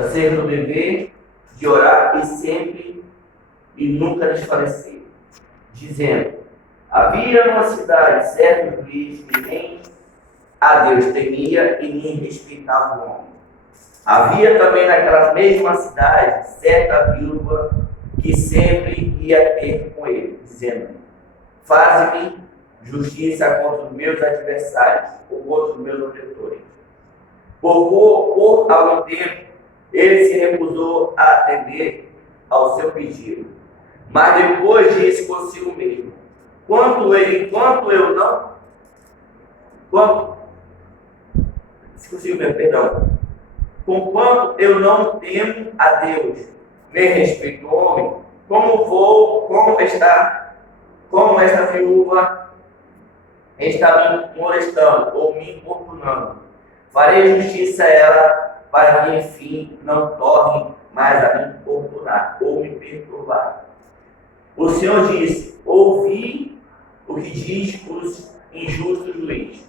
acerca do dever de orar e sempre e nunca desfalecer, dizendo: havia numa cidade certo juiz que nem a Deus temia e nem respeitava o homem. Havia também naquela mesma cidade certa viúva que sempre ia ter com ele, dizendo: faze-me justiça contra os meus adversários, ou contra os meus opressores. Por algum tempo, ele se recusou a atender ao seu pedido. Mas depois disse consigo mesmo: quanto conquanto eu não temo a Deus, nem respeito o homem, como esta viúva está me molestando ou me importunando, farei justiça a ela, para que enfim não torne mais a me importunar ou me perturbar. O Senhor disse: ouvi o que diz os injustos juízes.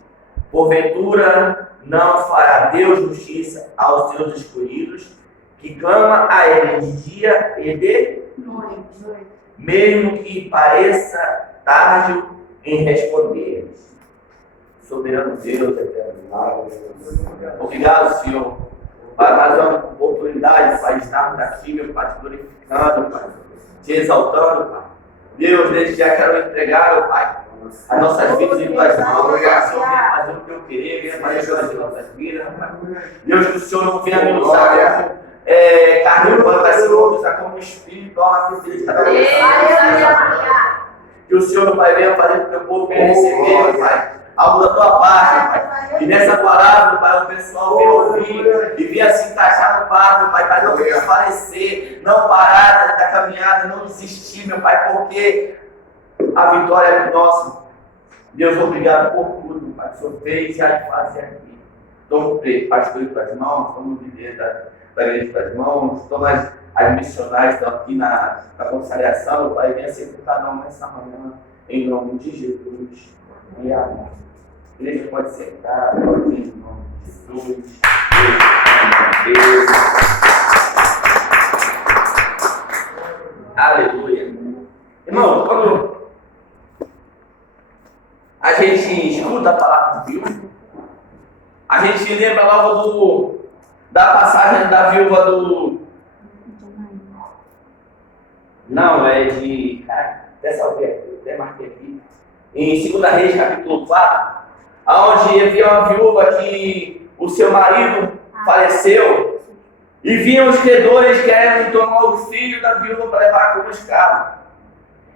Porventura não fará Deus justiça aos seus escolhidos, que clama a Ele de dia e de noite, mesmo que pareça tarde em responder. Soberano Deus, eterno, obrigado, Senhor, para mais uma oportunidade para estarmos aqui, meu Pai, te glorificando, Pai, te exaltando, Pai. Deus, desde já quero entregar, meu Pai, as nossas vidas em tuas mãos, Senhor, venha fazer o que eu querer, venha fazer as nossas vidas, Pai. Deus, que o Senhor não venha me usar como carne humana, mas Senhor, usar como espírito, ó, que cada vez. Que o Senhor, meu Pai, venha fazer com que o teu povo venha receber, meu Pai, algo da tua parte, Pai. E nessa palavra, Pai, o pessoal venha ouvir e venha se encaixar no passo, meu Pai, para não desfalecer, não parar da caminhada, não desistir, meu Pai, porque a vitória é nossa. Deus, obrigado por tudo, meu Pai, que o Senhor fez e há de fazer aqui. Toma o pastor em tuas mãos, toma o líder da igreja em tuas mãos, toma as missionárias que estão aqui na consagração, meu Pai, venha ser com cada um nessa manhã, em nome de Jesus. E amém. A igreja pode sentar, pode vir em nome de Jesus. Deus. Aleluia. Irmão, quando a gente escuta a palavra de Deus, a gente lembra logo da passagem da viúva do... Não, é de... Dessa aldeia, até marquei aqui. Em 2 Reis, capítulo 4, onde havia uma viúva que o seu marido faleceu e vinham os credores querendo tomar o filho da viúva para levar como escravo.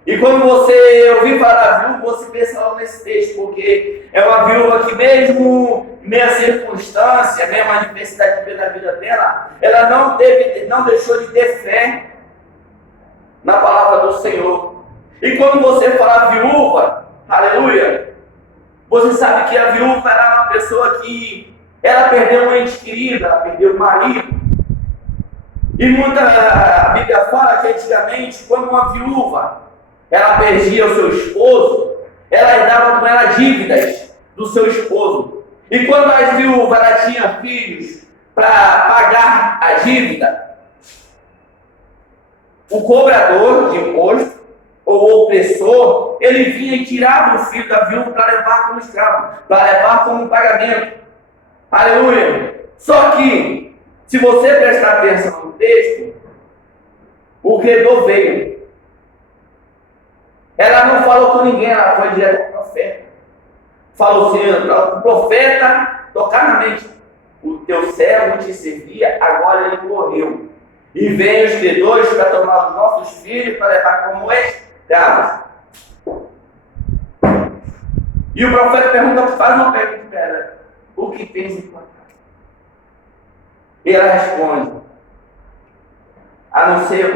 E quando você ouvir falar da viúva, você pensa logo nesse texto, porque é uma viúva que mesmo em meia circunstância, mesmo a adversidade da vida dela, ela não deixou de ter fé na palavra do Senhor. E quando você falar viúva, aleluia, você sabe que a viúva era uma pessoa que ela perdeu um ente querido, ela perdeu o marido. E a Bíblia fala que antigamente, quando uma viúva ela perdia o seu esposo, ela herdava com ela dívidas do seu esposo. E quando a viúva ela tinha filhos para pagar a dívida, o cobrador de imposto ou o opressor, ele vinha e tirava o filho da viúva para levar como escravo, para levar como pagamento. Aleluia! Só que, se você prestar atenção no texto, o credor veio. Ela não falou com ninguém, ela foi direto ao profeta. Falou assim, o profeta tocar na mente: o teu servo te servia, agora ele morreu. E vem os credores para tomar os nossos filhos, para levar como escravos. E o profeta faz uma pergunta para ela: o que tens em tua casa? E ela responde: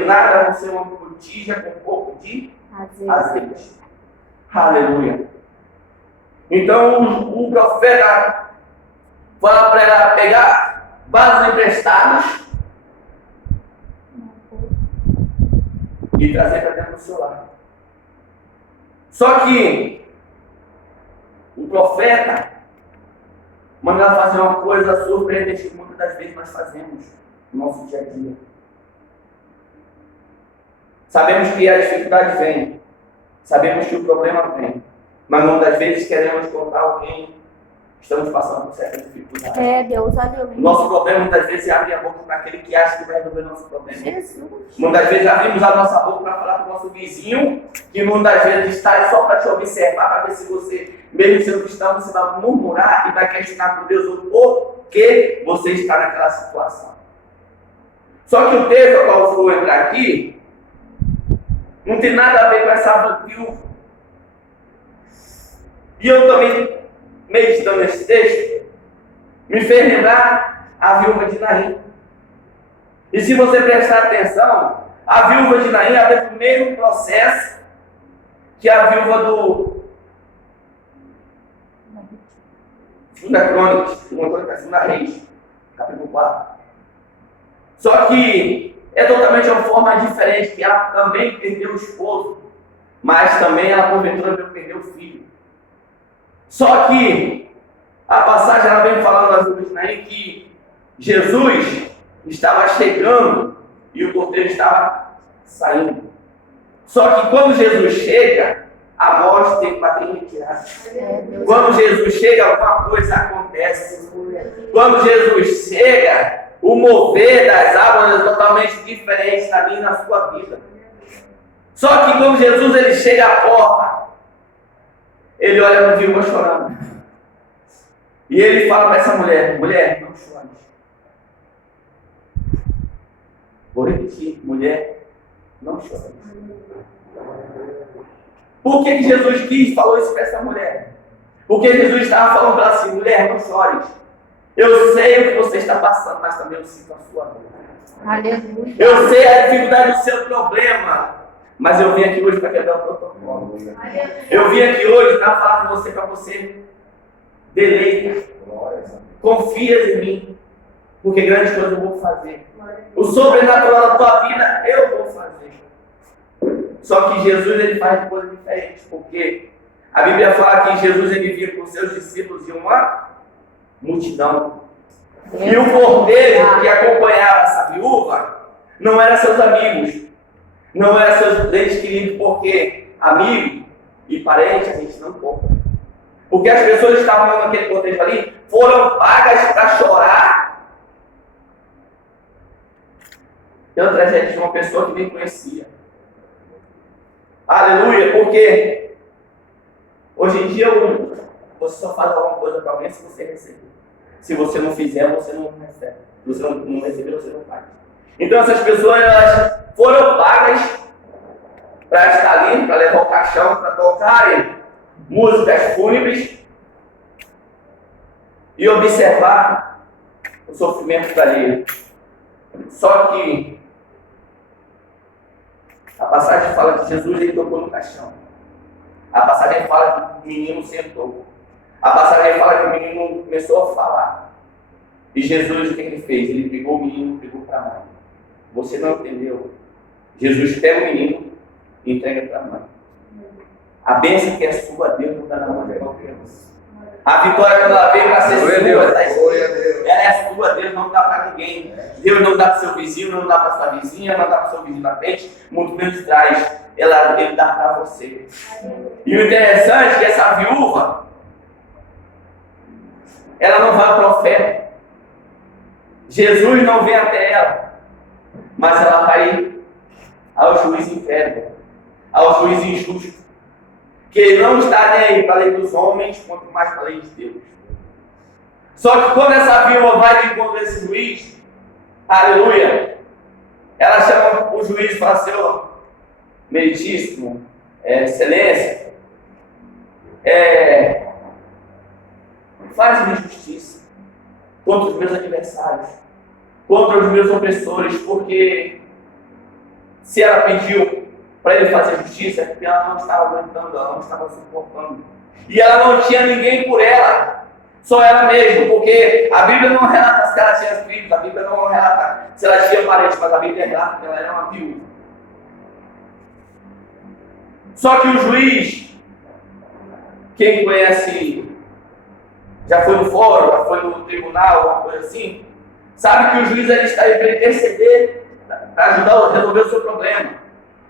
nada a não ser uma botija com um pouco de azeite. Aleluia. Então o profeta fala para ela pegar vasos emprestados e trazer para dentro do seu lar. Só que o profeta manda ela fazer uma coisa surpreendente que muitas das vezes nós fazemos. no nosso dia a dia. Sabemos que a dificuldade vem, sabemos que o problema vem, mas muitas vezes queremos contar alguém, estamos passando por certa dificuldade. Deus, aleluia. O nosso problema muitas vezes é abrir a boca para aquele que acha que vai resolver o nosso problema. Jesus. Muitas vezes abrimos a nossa boca para falar com o nosso vizinho, que muitas vezes está aí só para te observar, para ver se você, mesmo sendo cristão, você vai murmurar e vai questionar com Deus o porquê você está naquela situação. Só que o texto ao qual eu vou entrar aqui não tem nada a ver com essa viúva. E eu também, meditando nesse texto, me fez lembrar a viúva de Naim. E se você prestar atenção, a viúva de Naim teve o mesmo processo que a viúva do Segunda Crônica, Segunda Reis, capítulo 4. Só que é totalmente uma forma diferente, que ela também perdeu o esposo, mas também ela porventura perdeu o filho. Só que a passagem ela vem falando às viúvas de Naim que Jesus estava chegando e o cordeiro estava saindo. Só que quando Jesus chega, a morte tem que bater em retirada. Quando Jesus chega, alguma coisa acontece. Quando Jesus chega, o mover das águas é totalmente diferente na minha e na sua vida. Só que quando Jesus ele chega à porta, ele olha para a viúva chorando. E ele fala para essa mulher: mulher, não chore. Vou repetir: mulher, não chore. Por que Jesus falou isso para essa mulher? Porque Jesus estava falando para ela assim: mulher, não chore. Eu sei o que você está passando, mas também eu sinto a sua dor. Aleluia. Eu sei a dificuldade do seu problema, mas eu vim aqui hoje para quebrar o protocolo. Eu vim aqui hoje para falar com você, para você deleita. Confia em mim, porque grandes coisas eu vou fazer. O sobrenatural da tua vida eu vou fazer. Só que Jesus ele faz coisas diferentes, porque a Bíblia fala que Jesus ele vinha com seus discípulos e uma multidão. E o cordeiro que acompanhava essa viúva não eram seus amigos, não eram seus entes queridos, porque amigo e parente a gente não conta. Porque as pessoas que estavam naquele contexto ali foram pagas para chorar pela tragédia de uma pessoa que nem conhecia. Aleluia, porque hoje em dia você só faz alguma coisa para alguém se você receber. Se você não fizer, você não recebe. Se você não receber, você não faz. Então essas pessoas elas foram pagas para estar ali, para levar o caixão, para tocarem músicas fúnebres e observar o sofrimento alheio. Só que a passagem fala que Jesus ele tocou no caixão. A passagem fala que o menino sentou. A passagem fala que o menino começou a falar. E Jesus, o que ele fez? Ele pegou o menino e pegou para a mãe. Você não entendeu? Jesus pega o menino e entrega para a mãe. A bênção que é sua, Deus não dá na mão de qualquer um. A vitória, quando ela veio para ser sua, ela é sua, Deus não dá para ninguém. Deus não dá para o seu vizinho, não dá para sua vizinha, não dá para o seu vizinho da frente, muito menos trás. Ele dá para você. E o interessante é que essa viúva, ela não vai ao profeta. Jesus não vem até ela, mas ela vai ao juiz incrédulo, ao juiz injusto, que ele não está nem aí para a lei dos homens, quanto mais para a lei de Deus. Só que quando essa viúva vai de encontro a esse juiz, aleluia, ela chama o juiz e fala: Senhor, meritíssimo, excelência, faz-me justiça contra os meus adversários, contra os meus opressores, porque se ela pediu para ele fazer justiça, é porque ela não estava aguentando, ela não estava suportando. E ela não tinha ninguém por ela, só ela mesma, porque a Bíblia não relata se ela tinha filhos, a Bíblia não relata se ela tinha parentes, mas a Bíblia relata que ela era uma viúva. Só que o juiz, quem conhece, já foi no fórum, já foi no tribunal, alguma coisa assim, sabe que o juiz ele está aí para interceder, para ajudar a resolver o seu problema.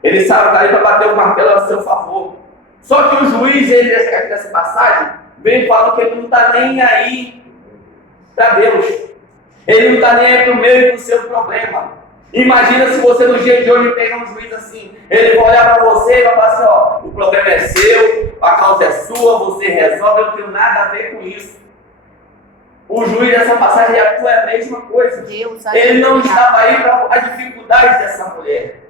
Ele sabe que está aí para bater o martelo a seu favor. Só que o juiz, ele, nessa passagem, vem falando que ele não está nem aí para Deus. Ele não está nem aí para o meu e para o seu problema. Imagina se você no dia de hoje pegar um juiz assim, ele vai olhar para você e vai falar assim, ó, o problema é seu, a causa é sua, você resolve, eu não tenho nada a ver com isso. O juiz dessa passagem atua a mesma coisa. Ele não estava aí para as dificuldades dessa mulher.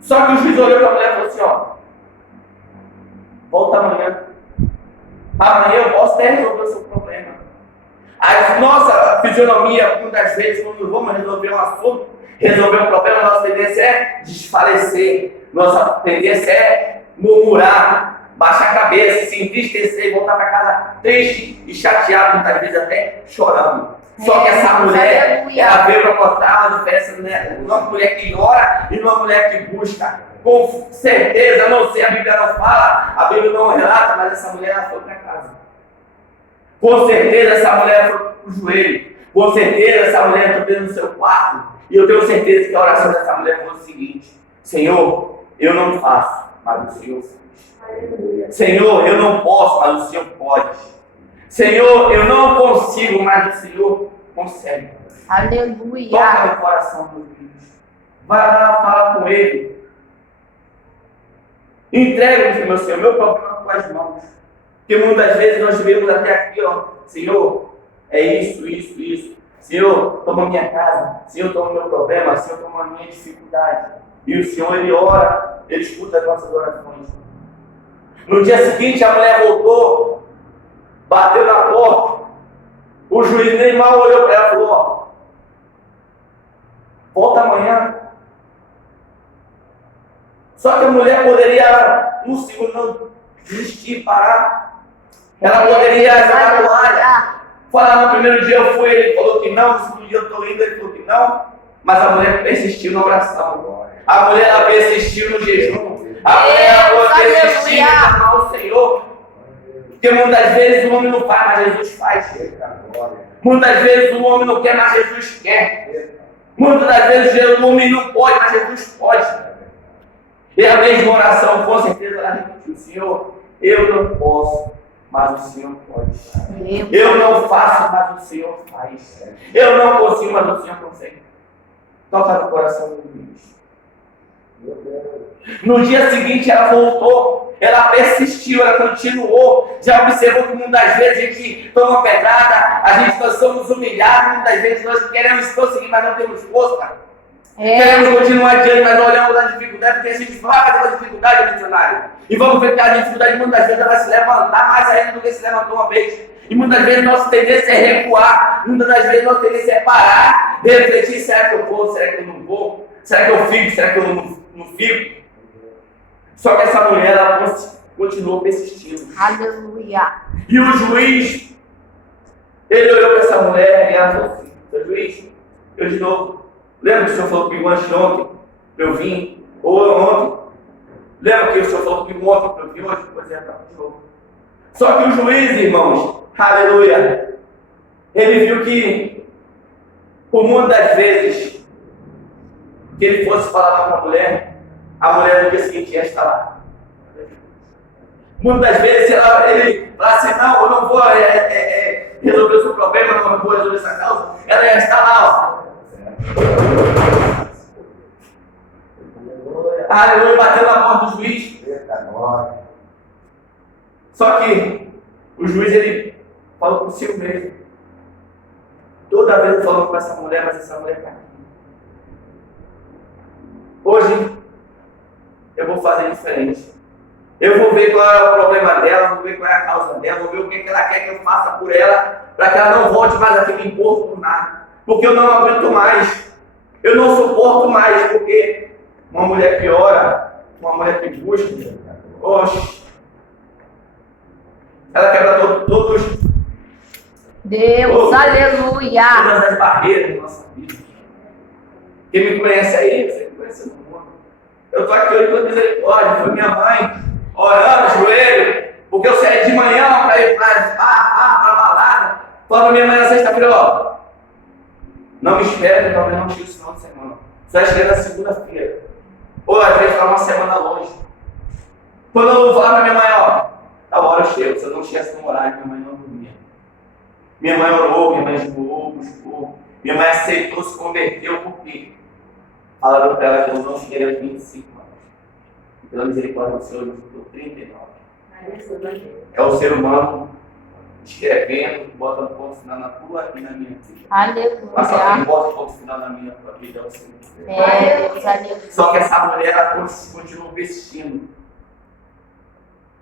Só que o juiz olhou para a mulher e falou assim, ó, volta amanhã. Amanhã eu posso até resolver o seu problema. A nossa fisionomia, muitas vezes, quando vamos resolver um assunto, resolver um problema, nossa tendência é desfalecer. Nossa tendência é murmurar, baixar a cabeça, se entristecer e voltar para casa triste e chateado, muitas vezes até chorando. Só que essa mulher, ela veio para mostrar uma diferença, né? Uma mulher que ora e uma mulher que busca. Com certeza, não sei, a Bíblia não fala, a Bíblia não relata, mas essa mulher ela foi para casa. Com certeza essa mulher foi para o joelho. Com certeza essa mulher entrou dentro do seu quarto. E eu tenho certeza que a oração dessa mulher foi o seguinte: Senhor, eu não faço, mas o Senhor faz. Senhor, eu não posso, mas o Senhor pode. Senhor, eu não consigo, mas o Senhor consegue. Aleluia. Toca no coração do Deus. Vai lá, fala com Ele. Entrega-me, meu Senhor, meu problema com as mãos. Porque muitas vezes nós vemos até aqui, ó, Senhor, é isso. Senhor, toma minha casa. Senhor, toma meu problema. Senhor, toma a minha dificuldade. E o Senhor, Ele ora, Ele escuta as nossas orações. No dia seguinte, a mulher voltou, bateu na porta. O juiz nem mal olhou para ela e falou, ó, volta amanhã. Só que a mulher poderia, um segundo, não desistir, parar. Ela poderia jogar a toalha. Falar, no primeiro dia eu fui, ele falou que não, no segundo dia eu estou indo, ele falou que não. Mas a mulher persistiu na oração. A mulher ela persistiu no jejum. A mulher ela persistiu em amar o Senhor. Porque muitas vezes o homem não faz, mas Jesus faz. Muitas vezes o homem não quer, mas Jesus quer. Muitas das vezes o homem não pode, mas Jesus pode. E a mesma oração, com certeza, ela repetiu: Senhor, eu não posso, mas o Senhor pode. Eu não faço, mas o Senhor faz. Eu não consigo, mas o Senhor consegue. Toca no coração do Deus. No dia seguinte ela voltou, ela persistiu, ela continuou. Já observou que muitas vezes a gente toma pedrada, nós somos humilhados, muitas vezes nós queremos conseguir, mas não temos força. Queremos continuar adiante, mas olhamos a dificuldade, porque a gente vai fazer uma dificuldade, missionário. E vamos ver que a dificuldade muitas vezes ela vai se levantar mais ainda do que se levantou uma vez. E muitas vezes nossa tendência é recuar, muitas das vezes nossa tendência é parar, refletir: será que eu vou, será que eu não vou? Será que eu fico, será que eu não fico? Só que essa mulher, ela continuou persistindo. Aleluia. E o juiz, ele olhou para essa mulher e ela falou assim: seu juiz, eu de novo, lembra que o senhor falou comigo antes de ontem, para eu vir? Ou ontem? Lembra que o senhor falou comigo ontem, para eu vir hoje? Pois é, tá de novo. Só que o juiz, irmãos, aleluia, ele viu que, por muitas vezes, que ele fosse falar com a mulher no dia seguinte ia estar lá. Muitas vezes ele fala assim: não, eu não vou resolver o seu problema, eu não vou resolver essa causa. Ela ia estar lá, ó. Aleluia, bateu na porta do juiz. Só que o juiz, ele falou consigo mesmo. Toda vez eu falo com essa mulher, mas essa mulher está aqui. Hoje eu vou fazer diferente. Eu vou ver qual é o problema dela, vou ver qual é a causa dela, vou ver o que ela quer que eu faça por ela, para que ela não volte mais a ficar importunada. Porque eu não aguento mais, eu não suporto mais, porque uma mulher que ora, uma mulher que busca, oxe, ela quebra todos Deus, aleluia. todas as barreiras da nossa vida. Quem me conhece aí, você me conhece no mundo. Eu estou aqui hoje pela misericórdia. Foi minha mãe orando, joelho, porque eu saí de manhã para ir para balada. Falava para minha mãe na sexta-feira: ó, Não me espera que talvez não chegue o final de semana. Só chega na segunda-feira. Ou às vezes está uma semana longe. Quando eu vou falar para minha mãe, ó, a hora eu chego. Se eu não chegasse no horário, minha mãe não dormia. Minha mãe orou, minha mãe jejuou, buscou. Minha mãe aceitou, se converteu, por quê? Falaram para ela que eu não cheguei aos 25 anos. E pela misericórdia do Senhor, eu estou 39. É o ser humano escrevendo, bota um ponto final na tua e na minha vida. Mas só quem Aleluia. bota um ponto final na minha vida é o Senhor. É, Deus, aleluia. Só que essa mulher, ela continua persistindo.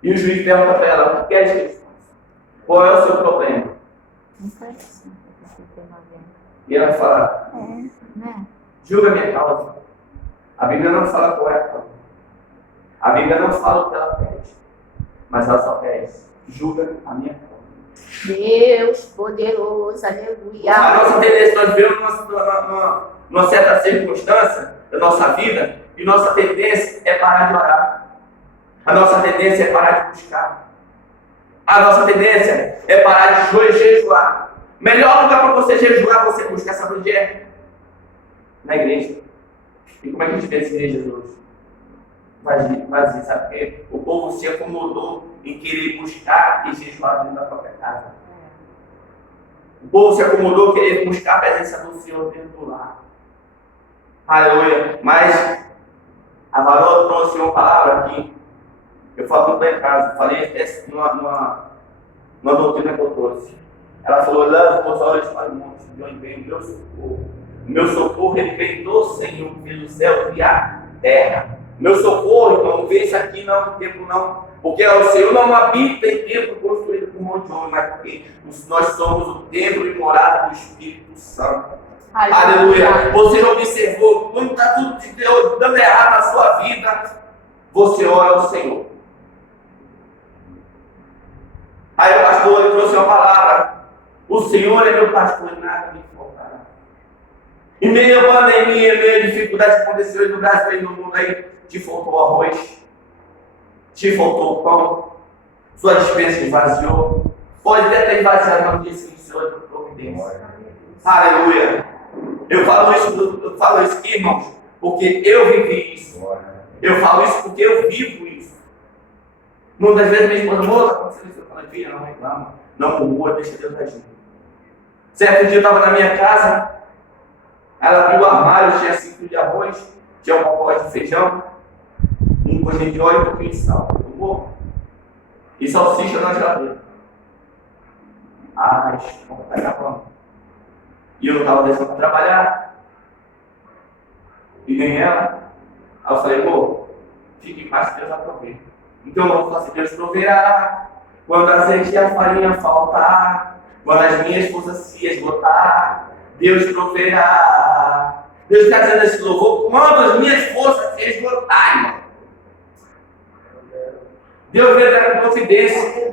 E o juiz pergunta para ela, o que é isso? Qual é o seu problema? E ela fala, Né? julga a minha causa. A Bíblia não fala qual é a causa. A Bíblia não fala o que ela pede. Mas ela só pede, julga a minha causa. Deus poderoso, A aleluia. nossa tendência, nós vemos numa certa circunstância da nossa vida, e nossa tendência é parar de orar. A nossa tendência é parar de buscar. A nossa tendência é parar de jejuar. Melhor lugar para você jejuar, você buscar, sabe onde é? Na igreja. E como é que a gente vê as igrejas hoje? Vazio, sabe por quê? O povo se acomodou em querer buscar e jejuar dentro da própria casa. O povo se acomodou em querer buscar a presença do Senhor dentro do lar. Aleluia. Mas a Varola trouxe uma palavra aqui. Eu falo muito lá em casa. Falei até numa doutrina que eu trouxe. Ela falou, leva os olhos para o monte, de onde vem o meu socorro. O meu socorro, ele vem do Senhor, que fez o céu e a terra. Meu socorro, então, vê isso aqui não é um templo não. Porque o Senhor não habita em templo construído por mão de homem, mas porque nós somos o templo e morada do Espírito Santo. Aleluia. Você já observou, quando está tudo de Deus dando errado na sua vida, você ora ao Senhor. Aí o pastor ele trouxe uma palavra. O Senhor é meu pastor e nada me faltará. Em meio à pandemia, em meio à dificuldade que aconteceu aí no Brasil e no mundo aí, te faltou arroz, te faltou pão, sua despensa esvaziou. Pode até ter esvaziado, mas não disse que o Senhor é tua providência. Aleluia. Eu falo isso aqui, irmãos, porque eu vivi isso. Eu falo isso porque eu vivo isso. Muitas vezes minha esposa, moça, aconteceu isso. Eu falo, filha, não reclama, não murmura, deixa Deus agir. Certo dia eu estava na minha casa, ela abriu o armário, tinha 5 quilos de arroz, tinha uma pacote de feijão, um coxinho de óleo e um pouquinho de sal. Tomou? E salsicha na geladeira. Ah, mas vamos pegar pronto. E eu não estava deixando para trabalhar. E nem ela. Aí eu falei, pô, fique em paz que Deus vai prover. Então eu vou falar assim, Deus proverá. Quando a azeite e a farinha faltar, quando as minhas forças se esgotar, Deus proverá. Deus está dizendo esse louvor, quando as minhas forças se esgotarem. Deus veio dar com confidência.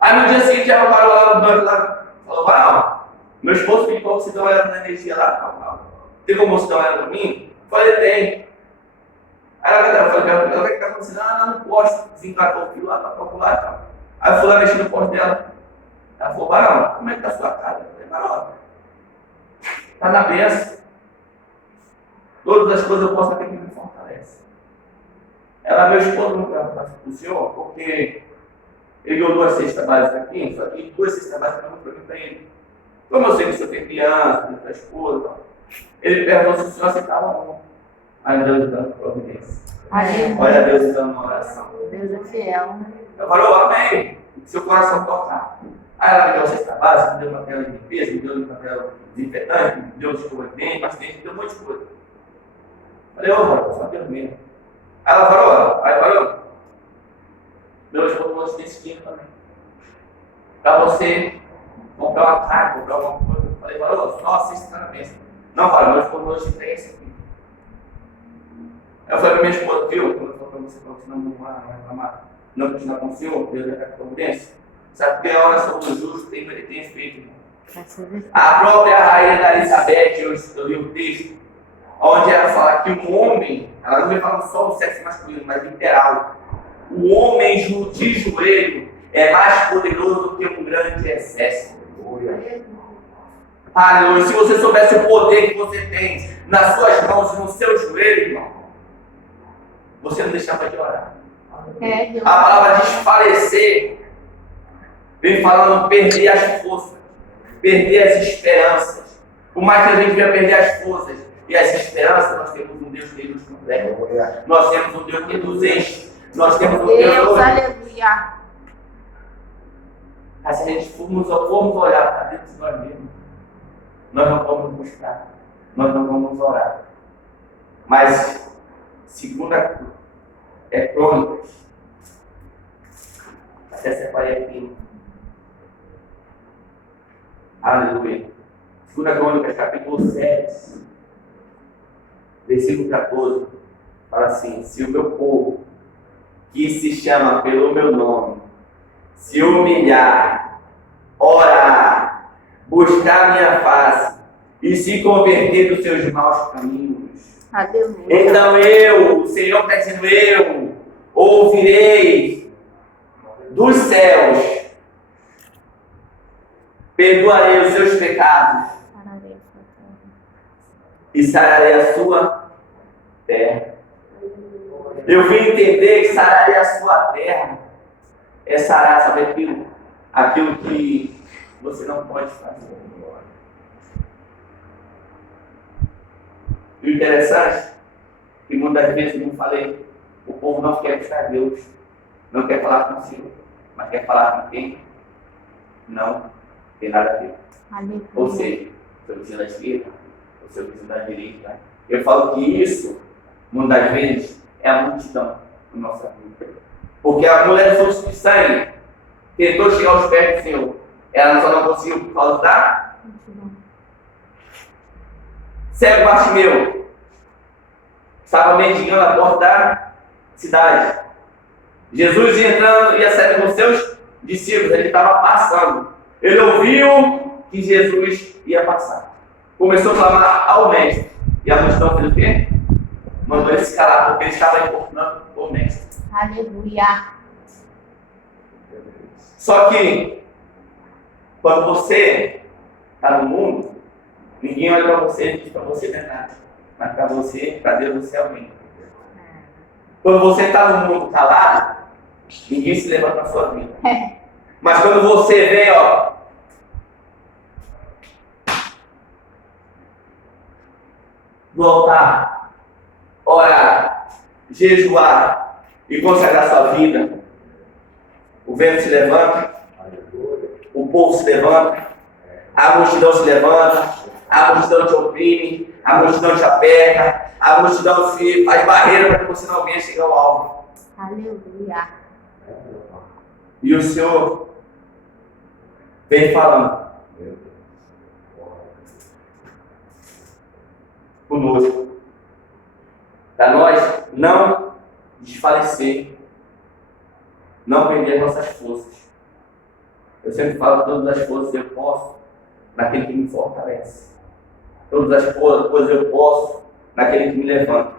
Aí no dia seguinte ela parou lá no banco lá, falou, não, meu esposo pediu você dar uma olhada na energia lá, tal. Tem como você dar uma olhada para mim? Eu falei, tem. Aí ela falou, o que está acontecendo? Ah, não posso, desencatou o fio lá, tá popular e tal. Aí eu fui lá mexer no posto dela. Ela falou, Barão, como é que está a sua casa? Eu falei, Barão, está na bênção. Todas as coisas eu posso ter que me fortalece. Ela, meu esposo, não quer para o senhor, porque ele ganhou 2 cestas básicas aqui, só que 2 cestas básicas não foi para ele. Como eu sei que o senhor tem criança, tem sua esposa, então, ele perguntou se o senhor aceitava ou não. Aí Deus dando providência. Olha Deus dando uma oração. Deus é fiel. Eu falei, amém. Seu coração tocar. Aí ela me deu a cesta básica, me deu uma tela de limpeza, me deu uma tela desinfetante, me deu escova de dente, bastante, me deu um monte de coisa. Falei, só Deus mesmo. Aí ela falou, meu esposo trouxe desse dinheiro também. Para você comprar uma carne, comprar alguma coisa. Falei, nossa, isso está na mesa. Não, meu esposo trouxe 3 aqui. Eu falei para minha esposa, viu? Quando eu falei para você não murmurar, não reclamar, não continuar com o Senhor, Deus vai dar providência. Sabe porque a oração do justo tem feito, irmão? A própria rainha da Elizabeth, eu li o texto, onde ela fala que o homem, ela não vem falando só do sexo masculino, mas literal. O homem de joelho é mais poderoso do que um grande exército. Aleluia. Se você soubesse o poder que você tem nas suas mãos e no seu joelho, irmão, você não deixava de orar. Deus. A palavra desfalecer vem falando perder as forças, perder as esperanças. Por mais que a gente venha perder as forças e as esperanças, nós temos um Deus que nos completa. Nós temos um Deus que nos enche. Nós temos um Deus Deus, aleluia. Mas se a gente formos olhar para dentro de nós mesmos, nós não vamos buscar, nós não vamos orar. Mas, segunda Crônicas, até separei aqui. Aleluia. Segunda Crônicas, capítulo 7, versículo 14, fala assim: se o meu povo, que se chama pelo meu nome, se humilhar, orar, buscar minha face e se converter dos seus maus caminhos, Aleluia. então eu, o Senhor está dizendo, eu ouvirei dos céus, perdoarei os seus pecados e sararei a sua terra. Eu vim entender que sararei a sua terra é sarar, sabe aquilo? Aquilo que você não pode fazer. E o interessante é que muitas vezes, como falei, o povo não quer buscar Deus, não quer falar com o Senhor, mas quer falar com quem não tem nada a ver. Aleluia. Ou seja, o seu vizinho da esquerda, o seu vizinho da direita. Eu falo que isso, muitas vezes, é a multidão na nossa vida. Porque a mulher do fluxo de sangue tentou chegar aos pés do Senhor. Ela só não conseguiu por causa da cego Bartimeu. Estava mendigando a porta da cidade. Jesus ia entrando, ia saindo com seus discípulos. Ele estava passando. Ele ouviu que Jesus ia passar. Começou a clamar ao mestre. E a multidão fez o quê? Mandou ele se calar, porque ele estava importunando o mestre. Aleluia. Só que, quando você está no mundo, ninguém olha para você e diz para você não é nada. Mas para você, para Deus, você é alguém. Quando você está no mundo calado, ninguém se levanta na sua vida. Mas quando você vem, no altar, orar, jejuar e consagrar sua vida, o vento se levanta, o povo se levanta, a multidão se levanta, a multidão te oprime, a multidão te aperta, a multidão se faz barreira para que você não venha chegar ao alvo. Aleluia. E o Senhor vem falando conosco, para nós não desfalecer, não perder as nossas forças. Eu sempre falo que todas as forças eu posso naquele que me fortalece. Todas as coisas eu posso naquele que me levanta.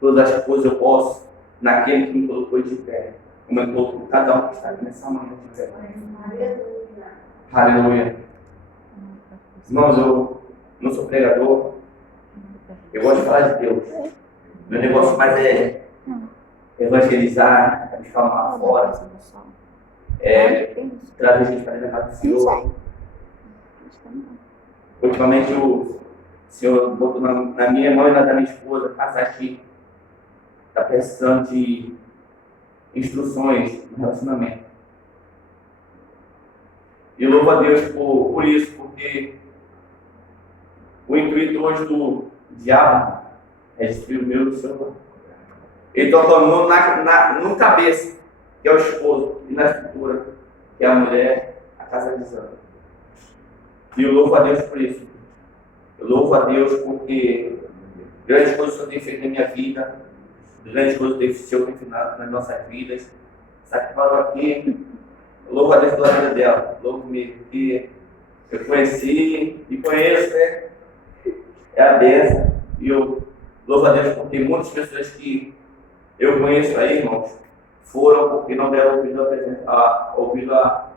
Todas as coisas eu posso naquele que me colocou de pé. Como eu colocou cada um que está aqui nessa manhã de pé. Aleluia. Irmãos, eu não sou pregador. Eu gosto de falar de Deus. Meu negócio mais é evangelizar, é me falar lá fora, trazer gente para dentro da casa do Senhor. Ultimamente o Senhor botou na minha mão e na da minha esposa, casar aqui, está precisando de instruções no relacionamento. E eu louvo a Deus por isso, porque o intuito hoje do diabo é destruir o meu e o seu lar. Ele está tomando no cabeça, que é o esposo, e na estrutura, que é a mulher, a casa de Zana. E eu louvo a Deus por isso. Eu louvo a Deus porque grandes coisas o Senhor tem feito na minha vida, grandes coisas o Senhor tem feito nas nossas vidas. Sabe que falou aqui? Eu louvo a Deus pela vida dela. Louvo mesmo, porque eu conheci e conheço, né? É a bênção. E eu louvo a Deus porque muitas pessoas que eu conheço aí, irmãos, foram porque não deram ouvido a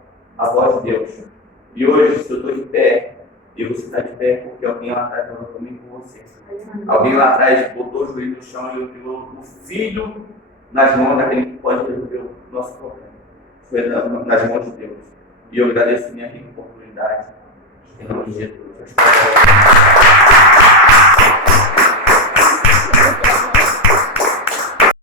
voz de Deus. E hoje, se eu estou de pé, E você está de pé porque alguém lá atrás falou também com você. Alguém lá atrás botou o joelho no chão e entregou o filho nas mãos daquele que pode resolver o nosso problema. Foi nas mãos de Deus. E eu agradeço a minha rica oportunidade. Em nome de Jesus.